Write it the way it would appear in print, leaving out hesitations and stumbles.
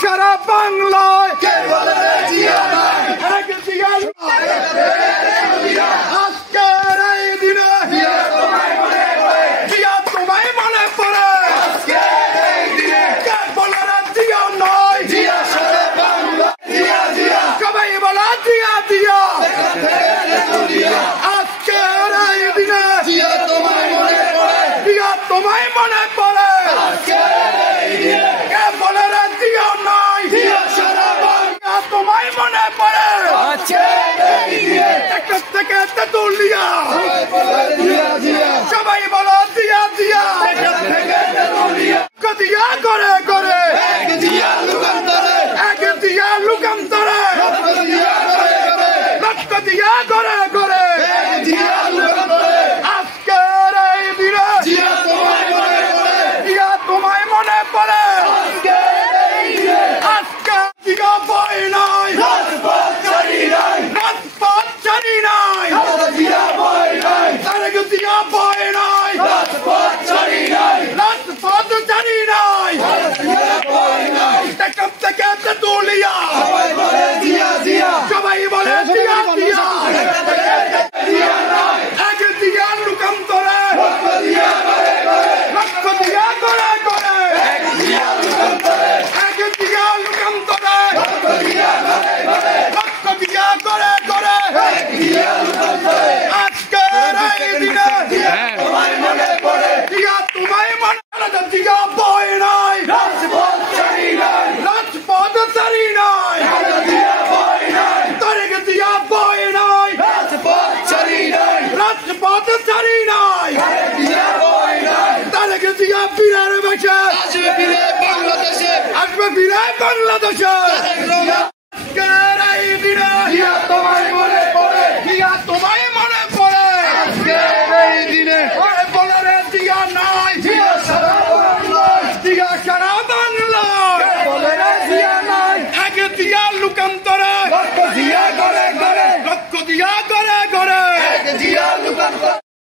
সারা বাংলায় আজকের এই দিনে জিয়া তোমায় মনে পড়ে বলে জিয়া নয় সবাই বলা জিয়া জিয়া আজকের এই দিনে জিয়া তোমায় মনে পড়ে বলে জিয়া নয় তোমায় মনে পড়ে থেকে তেতুলিয়া সবাই বলো দিয়া দিয়া দিয়া করে করে এক দিয়া লুকান্তরে লক্ষ দিয়া করে করে আজকের এই দিনে দিয়া তোমায় মনে পড়ে আজকে দিয়া বই নাই রাজপথ ছাড়ি নাই দিয়া বই নাই রাজপথ ছাড়ি নাই থেকে তুলিয়া সবাই বলে দিয়া দিয়া এক দিয়া লুকান্তরে লক্ষ দিয়া করে করে এক দিয়া লুকান্তরে লক্ষ দিয়া করে করে আজকের এই দিনে দিয়া তোমায় মনে পড়ে দিয়া বই নাই রাজপথ ছাড়ি নাই তারিখ দিয়া বই নাই রাজপথ ছাড়ি নাই তারিখ দিয়া বীরের বেশে আসবে ফিরে বাংলাদেশে